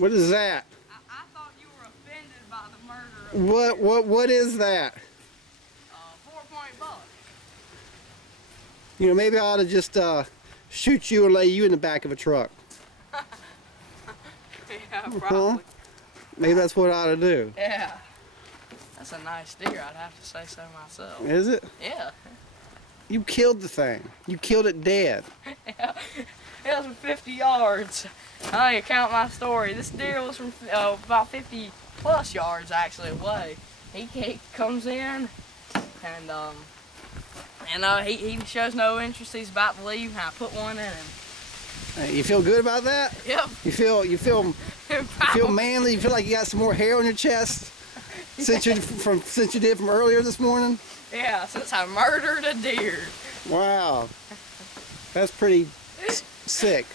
What is that? I thought you were offended by the murder of What is that? 4-point buck. You know, maybe I ought to just shoot you and lay you in the back of a truck. Yeah, probably. Huh? Maybe that's what I ought to do. Yeah. That's a nice deer, I'd have to say so myself. Is it? Yeah. You killed the thing. You killed it dead. Yeah. It was from 50 yards. I ain't count my story. This deer was from about 50 plus yards actually away. He comes in and he shows no interest. He's about to leave, and I put one in him. You feel good about that? Yep. You feel manly. You feel like you got some more hair on your chest since you did from earlier this morning. Yeah, since I murdered a deer. Wow, that's pretty sick.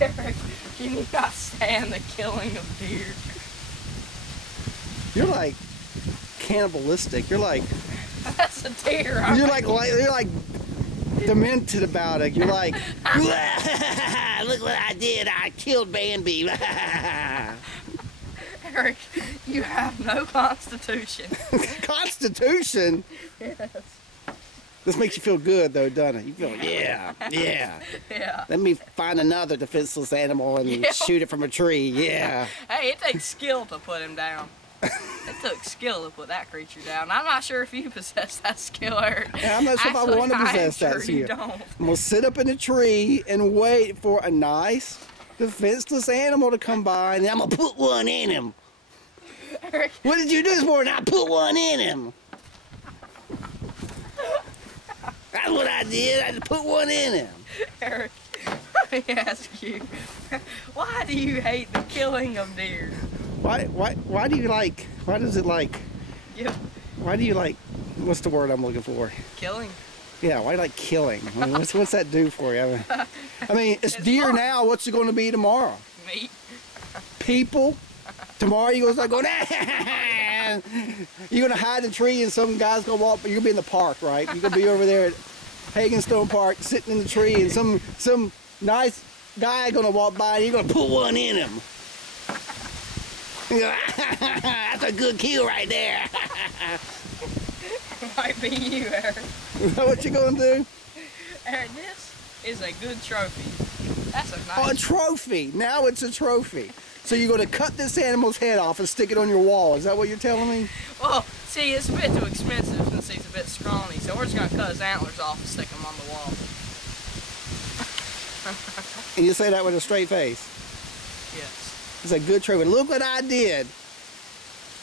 Eric, you need not stand the killing of deer. You're like cannibalistic. You're like That's a deer. you're like demented about it. You're like, look what I did. I killed Bambi. Eric, you have no constitution. Constitution? Yes. This makes you feel good, though, doesn't it? You feel, yeah. Yeah. Let me find another defenseless animal and shoot it from a tree. Yeah. Hey, it takes skill to put him down. It took skill to put that creature down. I'm not sure if you possess that skill, Eric. Yeah, I'm not sure if I want to possess that skill. You don't. I'm gonna sit up in a tree and wait for a nice, defenseless animal to come by, and then I'm gonna put one in him. Eric. What did you do this morning? I put one in him. That's what I did. I put one in him. Eric, let me ask you, why do you hate the killing of deer? Why do you like, why does it like, Yeah. why do you like, what's the word I'm looking for? Killing? Yeah, why do you like killing? I mean, what's that do for you? I mean, it's deer fun. now, what's it going to be tomorrow? Meat. People? Tomorrow you're going to start going, you're going to hide in the tree and some guy's going to walk, you're going to be in the park, right? You're going to be over there at Hagenstone Park sitting in the tree and some nice guy going to walk by and you're going to put one in him. That's a good kill right there. Might be you, Eric. Is that what you're going to do? Eric, this is a good trophy. That's a nice Oh, a trophy. Now it's a trophy. So you're going to cut this animal's head off and stick it on your wall. Is that what you're telling me? Well, see, it's a bit too expensive since he's a bit scrawny, so we're just going to cut his antlers off and stick them on the wall. And you say that with a straight face? Yes. It's a good trophy. Look what I did.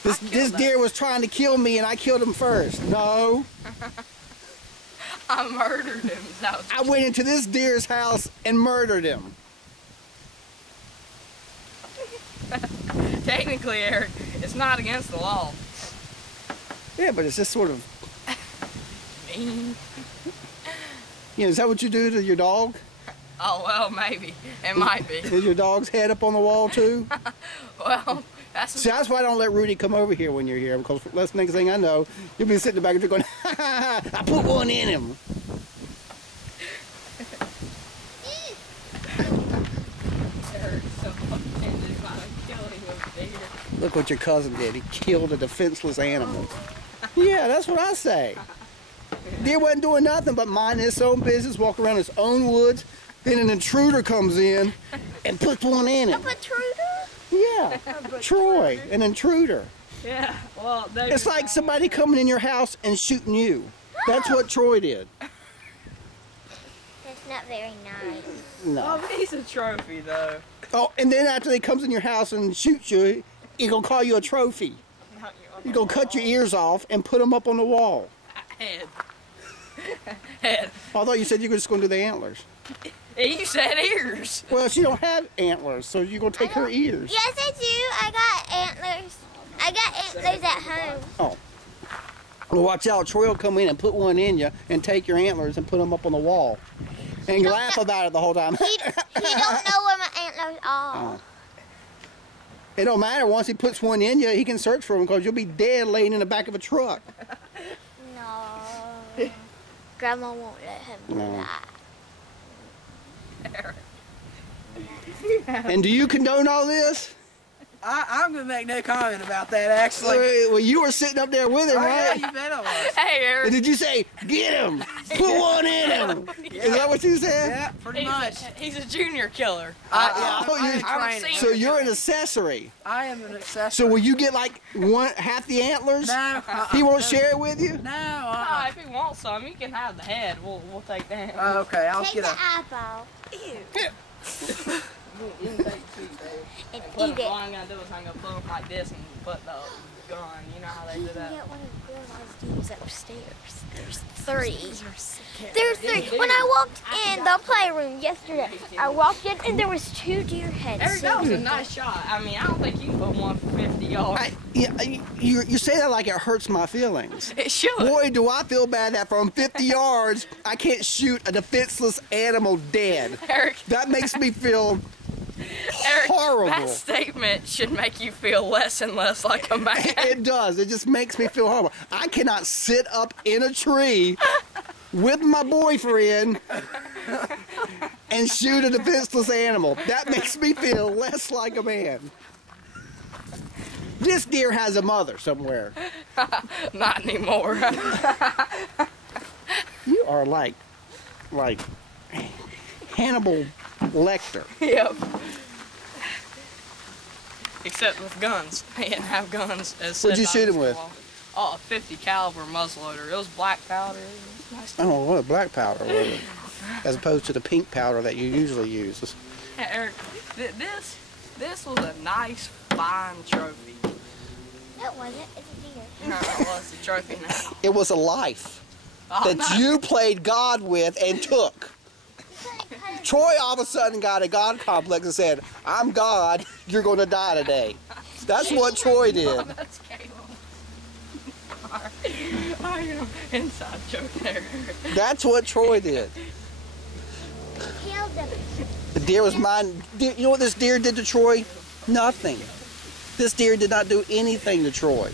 This deer was trying to kill me and I killed him first. No. I murdered him. That was I went into this deer's house and murdered him. Technically, Eric, it's not against the law. Yeah, but it's just sort of... Mean. You know, is that what you do to your dog? Oh, well, maybe. It might be. Is your dog's head up on the wall, too? Well, that's... See, that's why I don't let Rudy come over here when you're here, because that's the next thing I know, you'll be sitting in the back of the truck going, ha, I put one in him. Eric's so offended by the killing of deer. Look what your cousin did. He killed a defenseless animal. Yeah, that's what I say. Deer wasn't doing nothing but minding his own business, walking around his own woods. Then an intruder comes in and puts one in him. An intruder? Yeah, Troy, an intruder. Yeah, well, It's like somebody coming in your house and shooting you. That's what Troy did. That's not very nice. No. Oh, he's a trophy, though. Oh, and then after he comes in your house and shoots you, he's going to call you a trophy. You're going to cut your ears off and put them up on the wall. Head. Head. I thought you said you were just going to do the antlers. You said ears. Well, she don't have antlers, so you're going to take her ears. Yes, I do. I got antlers. I got antlers at home. Oh. Well, watch out. Troy will come in and put one in you and take your antlers and put them up on the wall. And laugh about it the whole time. He don't know where my antlers are. Oh. It don't matter. Once he puts one in you, he can search for them because you'll be dead laying in the back of a truck. No. Grandma won't let him do No. that. Eric. And do you condone all this? I'm gonna make no comment about that, actually. Well, you were sitting up there with him, Oh, yeah, right? you bet I was. Hey, Eric. And did you say, get him, put one in him? Is that what you said? Yeah, pretty much. He's a junior killer. I Oh, am I'm training. So you're an accessory. I am an accessory. So will you get like half the antlers? No. He won't share it with you? No. Oh, if he wants some, you can have the head. We'll take that. Okay, I'll Take get the a. apple You can take two, Dave. and All eat it. I'm gonna do is hang a boom like this and put the gun. You know how they You do can that. get one of the girls' dudes upstairs. There's three. There's three. When I walked in the playroom yesterday, I walked in and there was 2 deer heads. Eric, that was a sitting nice shot. I mean, I don't think you can put one for 50 yards. You say that like it hurts my feelings. It should. Boy, do I feel bad that from 50 yards, I can't shoot a defenseless animal dead. Eric, That makes me feel Eric, horrible. that statement should make you feel less and less like a man. It does. It just makes me feel horrible. I cannot sit up in a tree with my boyfriend and shoot a defenseless animal. That makes me feel less like a man. This deer has a mother somewhere. Not anymore. You are like Hannibal Lecter. Yep. Except with guns. He didn't have guns. As What'd you said shoot by him Mr. with? Wall. Oh, a 50 caliber muzzleloader. It was black powder. It was nice. I don't know what black powder was it, as opposed to the pink powder that you usually use. Yeah, Eric, this was a nice, fine trophy. No, it wasn't. It's a deer. No, it was a trophy now. It was a life Oh, that no. you played God with and took. Troy all of a sudden got a God complex and said, I'm God, you're going to die today. That's what Troy did. That's Caleb. Oh, you know, inside joke there. That's what Troy did. Killed them. The deer was mine. You know what this deer did to Troy? Nothing. This deer did not do anything to Troy.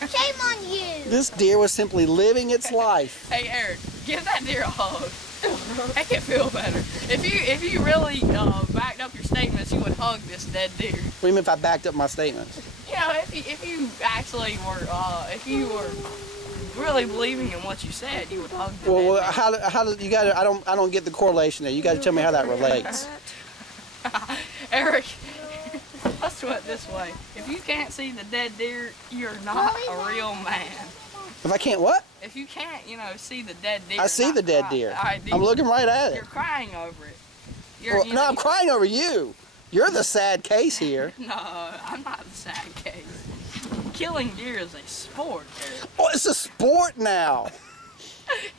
Shame on you. This deer was simply living its life. Hey, Eric, give that deer a hug. Make it feel better. If you really backed up your statements, you would hug this dead deer. What do you mean if I backed up my statements? You know, if you actually were, if you were really believing in what you said, you would hug the Well, dead how do you got to? I don't get the correlation there. You got to tell me how that relates. deer. Eric, let's do it this way. If you can't see the dead deer, you're not a real man. If I can't what? If you can't, see the dead deer. I see not the dead cry- deer. I do. I'm looking right at it. You're crying over it. Well, no, I'm crying over you. You're the sad case here. No, I'm not the sad case. Killing deer is a sport, Eric. Oh, it's a sport now.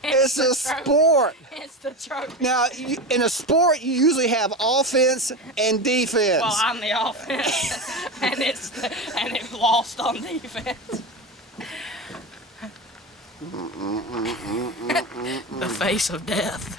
It's a sport. It's the trophy. Now, in a sport, you usually have offense and defense. Well, I'm the offense, and it's lost on defense. The face of death.